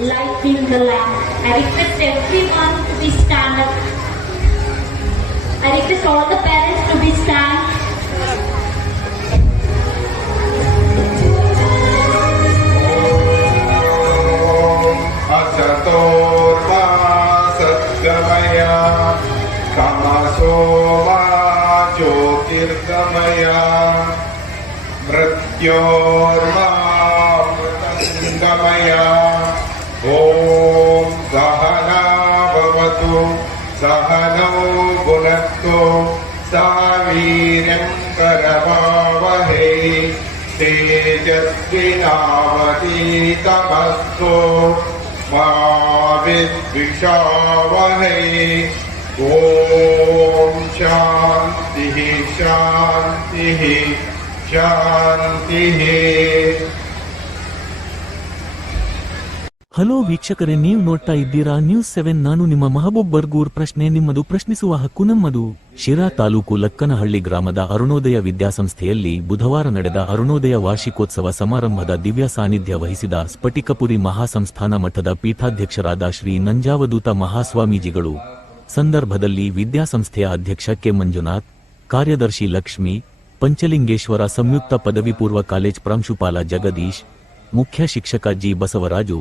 lighting the lamp. I request everyone to be stand up. I request all the parents to be stand. Asatoma Satgamaya Tamasoma Jyotirgamaya Mrityorma Mritangamaya Om Sahana Bhavatu Sahano Bhunaktu Saviryam Karavavahe Tejasvinavaditamastu मा विद्विषावहै ॐ शान्तिः शान्तिः शान्तिः। Hello ವೀಕ್ಷಕರೇ, ನೀವು ನೋಡ್ತಾ ಇದ್ದೀರಾ news 7. ನಾನು ನಿಮ್ಮ ಮಹಬೂಬ್ ಬರ್ಗೂರ್. ಪ್ರಶ್ನೆ ನಿಮ್ಮದು, ಪ್ರಶ್ನಿಸುವ ಹಕ್ಕು ನಮ್ಮದು. ಶಿರಾ ತಾಲೂಕು ಲಕ್ಕನಹಳ್ಳಿ ಗ್ರಾಮದ ಅರುಣೋದಯ ವಿದ್ಯಾಸಂಸ್ಥೆಯಲ್ಲಿ ಬುಧವಾರ ನಡೆದ ಅರುಣೋದಯ ವಾರ್ಷಿಕೋತ್ಸವ ಸಮಾರಂಭದ ದಿವ್ಯ ಸಾನ್ನಿಧ್ಯ ವಹಿಸಿದ ಸ್ಫಟಿಕಪುರಿ ಮಹಾಸಂಸ್ಥಾನ ಮಠದ ಪೀಠಾಧ್ಯಕ್ಷರಾದ ಶ್ರೀ ನಂಜಾವಧೂತ ಮಹಾಸ್ವಾಮೀಜಿಗಳು ಸಂದರ್ಭದಲ್ಲಿ ವಿದ್ಯಾಸಂಸ್ಥೆಯ ಅಧ್ಯಕ್ಷ ಕೆ ಮಂಜುನಾಥ್, ಕಾರ್ಯದರ್ಶಿ ಲಕ್ಷ್ಮಿ, ಪಂಚಲಿಂಗೇಶ್ವರ ಸಂಯುಕ್ತ ಪದವಿ ಪೂರ್ವ ಕಾಲೇಜ್ ಪ್ರಾಂಶುಪಾಲ ಜಗದೀಶ್, ಮುಖ್ಯ ಶಿಕ್ಷಕ ಜಿ ಬಸವರಾಜು,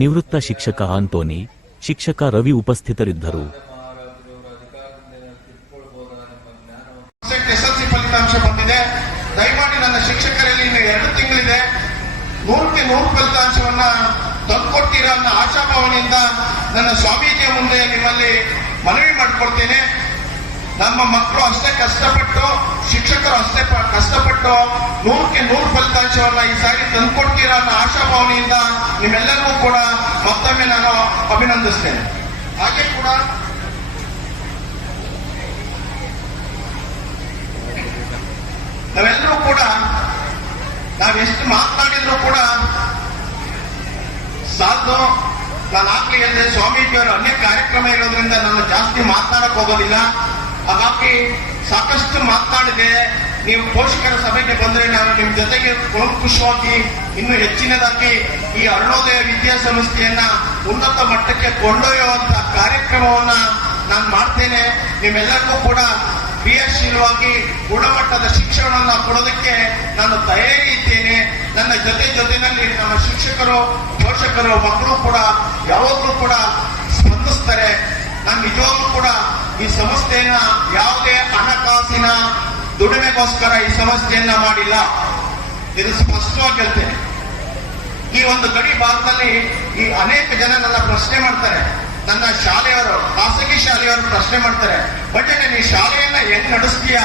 ನಿವೃತ್ತ ಶಿಕ್ಷಕ ಆಂಟೋನಿ, ಶಿಕ್ಷಕ ರವಿ ಉಪಸ್ಥಿತರಿದ್ದರು. ಎಸ್ಎಲ್ಸಿ ಫಲಿತಾಂಶ ಬಂದಿದೆ. ದಯಮಾಡಿ ನನ್ನ ಶಿಕ್ಷಕರಲ್ಲಿ ಇನ್ನು 2 ತಿಂಗಳಿದೆ. 100ಕ್ಕೆ 100 ಫಲಿತಾಂಶವನ್ನ ತಂದುಕೊಡ್ತೀರಾ ಅನ್ನೋ ಆಶಾಭಾವನೆಯಿಂದ ನನ್ನ ಸ್ವಾಮೀಜಿಯ ಮುಂದೆ ನಿಮ್ಮಲ್ಲಿ ಮನವಿ ಮಾಡಿಕೊಡ್ತೇನೆ. ನಮ್ಮ ಮಕ್ಕಳು ಅಷ್ಟೇ ಕಷ್ಟಪಟ್ಟು, ಶಿಕ್ಷಕರು ಅಷ್ಟೇ ಕಷ್ಟಪಟ್ಟು 100ಕ್ಕೆ 100 ಫಲಿತಾಂಶವನ್ನ ಈ ಸಾರಿ ತಂದುಕೊಡ್ತೀರಾ ಅನ್ನೋ ಆಶಾಭಾವನೆಯಿಂದ ನಿಮ್ಮೆಲ್ಲರಿಗೂ ಕೂಡ ಮತ್ತೊಮ್ಮೆ ನಾನು ಅಭಿನಂದಿಸ್ತೇನೆ. ಹಾಗೆ ಕೂಡ ನಾವೆಲ್ಲರೂ ಕೂಡ ನಾವೆಷ್ಟು ಮಾತನಾಡಿದ್ರು ಕೂಡ ಸಾಧ್ಯ. ನಾನು ಆಗ್ಲಿ ಹೇಳಿದೆ, ಸ್ವಾಮೀಜಿಯವರು ಅನೇಕ ಕಾರ್ಯಕ್ರಮ ಇರೋದ್ರಿಂದ ನಾನು ಜಾಸ್ತಿ ಮಾತನಾಡಕ್ ಹೋಗೋದಿಲ್ಲ. ಹಾಗಾಗಿ ಸಾಕಷ್ಟು ಮಾತನಾಡಿದೆ. ನೀವು ಪೋಷಕರ ಸಭೆಗೆ ಬಂದ್ರೆ ನಾನು ನಿಮ್ ಜೊತೆಗೆ ಕೂಲಂಕುಷವಾಗಿ ಇನ್ನೂ ಹೆಚ್ಚಿನದಾಗಿ ಈ ಅರುಣೋದಯ ವಿದ್ಯಾಸಂಸ್ಥೆಯನ್ನ ಉನ್ನತ ಮಟ್ಟಕ್ಕೆ ಕೊಂಡೊಯ್ಯುವಂತ ಕಾರ್ಯಕ್ರಮವನ್ನ ನಾನು ಮಾಡ್ತೇನೆ. ನಿಮ್ಮೆಲ್ಲರಿಗೂ ಕೂಡ ಕ್ರಿಯಾಶೀಲವಾಗಿ ಗುಣಮಟ್ಟದ ಶಿಕ್ಷಣವನ್ನ ಕೊಡೋದಕ್ಕೆ ನಾನು ತಯಾರಿ ಇದ್ದೇನೆ. ನನ್ನ ಜೊತೆನಲ್ಲಿ ನಮ್ಮ ಶಿಕ್ಷಕರು, ಪೋಷಕರು, ಮಕ್ಕಳು ಕೂಡ ಯಾವಾಗಲೂ ಕೂಡ ಸ್ಪಂದಿಸ್ತಾರೆ. ನಾನು ನಿಜವಾಗ್ಲೂ ಕೂಡ ಈ ಸಂಸ್ಥೆಯನ್ನ ಯಾವುದೇ ಹಣಕಾಸಿನ ದುಡಿಮೆಗೋಸ್ಕರ ಈ ಸಂಸ್ಥೆಯನ್ನ ಮಾಡಿಲ್ಲ. ಇದು ಸ್ಪಷ್ಟವಾಗಿ ಹೇಳ್ತೇನೆ. ಈ ಒಂದು ಗಡಿ ಭಾಗದಲ್ಲಿ ಈ ಅನೇಕ ಜನ ನನ್ನ ಪ್ರಶ್ನೆ ಮಾಡ್ತಾರೆ. ನನ್ನ ಶಾಲೆಯವರು, ಖಾಸಗಿ ಶಾಲೆಯವರು ಪ್ರಶ್ನೆ ಮಾಡ್ತಾರೆ, ಬಟ್ ನೀನು ಈ ಶಾಲೆಯನ್ನ ಹೆಂಗ್ ನಡೆಸ್ತೀಯಾ?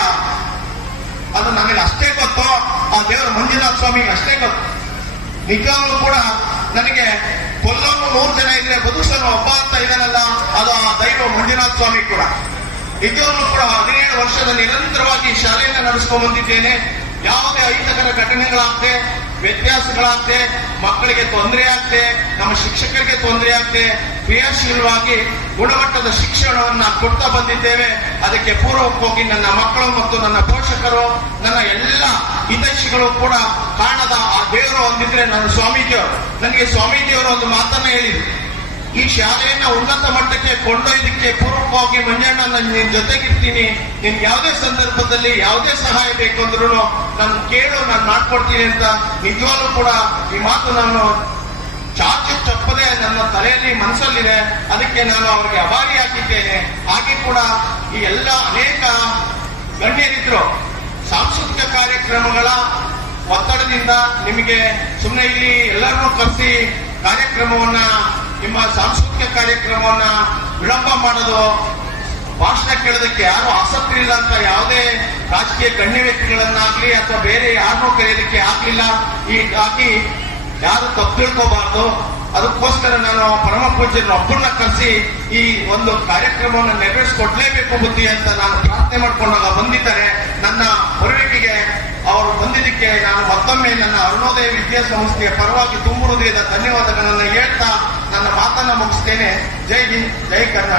ಅದು ನನಗೆ ಅಷ್ಟೇ ಗೊತ್ತು, ಆ ದೇವರ ಮಂಜುನಾಥ ಸ್ವಾಮಿಗೆ ಅಷ್ಟೇ ಗೊತ್ತು. ನಿಜವಾಗ್ಲೂ ಕೂಡ ನನಗೆ ಕೊಲ್ಲೋನು 100 ಜನ ಇದ್ರೆ ಬದುಕನು ಒಬ್ಬ ಅಂತ ಇದಾನಲ್ಲ, ಅದು ಆ ದೈವ ಮಂಜುನಾಥ ಸ್ವಾಮಿ ಕೂಡ. ನಿಜವಾಗ್ಲೂ ಕೂಡ 17 ವರ್ಷದಲ್ಲಿ ನಿರಂತರವಾಗಿ ಶಾಲೆಯನ್ನ ನಡೆಸ್ಕೊಂಡು ಬಂದಿದ್ದೇನೆ. ಯಾವುದೇ ಅಹಿತಕರ ಘಟನೆಗಳಾಗ್ತೆ, ವ್ಯತ್ಯಾಸಗಳಾಗ್ತೆ, ಮಕ್ಕಳಿಗೆ ತೊಂದರೆ ಆಗ್ತೆ, ನಮ್ಮ ಶಿಕ್ಷಕರಿಗೆ ತೊಂದರೆ ಆಗ್ತೆ, ಕ್ರಿಯಾಶೀಲವಾಗಿ ಗುಣಮಟ್ಟದ ಶಿಕ್ಷಣವನ್ನ ಕೊಡ್ತಾ ಬಂದಿದ್ದೇವೆ. ಅದಕ್ಕೆ ಪೂರ್ವಕವಾಗಿ ನನ್ನ ಮಕ್ಕಳು ಮತ್ತು ನನ್ನ ಪೋಷಕರು, ನನ್ನ ಎಲ್ಲ ಹಿತೈಷಿಗಳು ಕೂಡ ಕಾರಣದ ಆ ದೇವರು ಹೊಂದಿದ್ರೆ ನನ್ನ ಸ್ವಾಮೀಜಿಯವರು. ನನಗೆ ಸ್ವಾಮೀಜಿಯವರು ಒಂದು ಮಾತನ್ನ ಹೇಳಿದ್ರು, ಈ ಶಾಲೆಯನ್ನ ಉನ್ನತ ಮಟ್ಟಕ್ಕೆ ಕೊಂಡೊಯ್ದಕ್ಕೆ ಪೂರ್ವಕವಾಗಿ ಮಂಜಣ್ಣ ನಾನು ನಿನ್ ಜೊತೆಗಿರ್ತೀನಿ, ನಿನ್ ಯಾವುದೇ ಸಂದರ್ಭದಲ್ಲಿ ಯಾವುದೇ ಸಹಾಯ ಬೇಕು ಅಂದ್ರೂ ನಾನು ಕೇಳು, ನಾನು ಮಾಡ್ಕೊಡ್ತೀನಿ ಅಂತ. ನಿಜವಾಗ್ಲೂ ಕೂಡ ಈ ಮಾತು ನಾನು ಚಾಚು ತಪ್ಪದೆ ನನ್ನ ತಲೆಯಲ್ಲಿ ಮನಸ್ಸಲ್ಲಿದೆ. ಅದಕ್ಕೆ ನಾನು ಅವರಿಗೆ ಅಭಾರಿಯಾಗಿದ್ದೇನೆ. ಹಾಗೆ ಕೂಡ ಈ ಎಲ್ಲ ಅನೇಕ ಗಣ್ಯರಿದ್ರು. ಸಾಂಸ್ಕೃತಿಕ ಕಾರ್ಯಕ್ರಮಗಳ ಒತ್ತಡದಿಂದ ನಿಮಗೆ ಸುಮ್ಮನೆ ಇಲ್ಲಿ ಎಲ್ಲರನ್ನೂ ಕರೆಸಿ ಕಾರ್ಯಕ್ರಮವನ್ನ, ನಿಮ್ಮ ಸಾಂಸ್ಕೃತಿಕ ಕಾರ್ಯಕ್ರಮವನ್ನ ವಿಳಂಬ ಮಾಡೋದು, ಭಾಷಣ ಕೇಳೋದಕ್ಕೆ ಯಾರು ಆಸಕ್ತಿ ಇಲ್ಲ ಅಂತ ಯಾವುದೇ ರಾಜಕೀಯ ಗಣ್ಯ ವ್ಯಕ್ತಿಗಳನ್ನಾಗ್ಲಿ ಅಥವಾ ಬೇರೆ ಯಾರನ್ನೂ ಕರೆಯೋದಕ್ಕೆ ಆಗ್ಲಿಲ್ಲ. ಹೀಗಾಗಿ ಯಾರು ತಪ್ಪು ತಿಳ್ಕೋಬಾರ್ದು. ಅದಕ್ಕೋಸ್ಕರ ನಾನು ಪರಮ ಪೂಜ್ಯರನ್ನ ಒಬ್ಬರನ್ನ ಕರೆಸಿ ಈ ಒಂದು ಕಾರ್ಯಕ್ರಮವನ್ನು ನೆರವೇರಿಸಿಕೊಡ್ಲೇಬೇಕು ಬುದ್ಧಿ ಅಂತ ನಾನು ಪ್ರಾರ್ಥನೆ ಮಾಡ್ಕೊಂಡಾಗ ಬಂದಿದ್ದಾರೆ. ನನ್ನ ಬರುವಿಕೆಗೆ ಅವರು ಬಂದಿದ್ದಕ್ಕೆ ನಾನು ಮತ್ತೊಮ್ಮೆ ನನ್ನ ಅರುಣೋದಯ ವಿದ್ಯಾಸಂಸ್ಥೆಯ ಪರವಾಗಿ ತುಂಬ ಹೃದಯದ ಧನ್ಯವಾದಗಳನ್ನು ಹೇಳ್ತಾ ನನ್ನ ಮಾತನ್ನ ಮುಗಿಸ್ತೇನೆ. ಜೈ ಹಿಂದ್, ಜೈ ಕರ್ನಾಟಕ.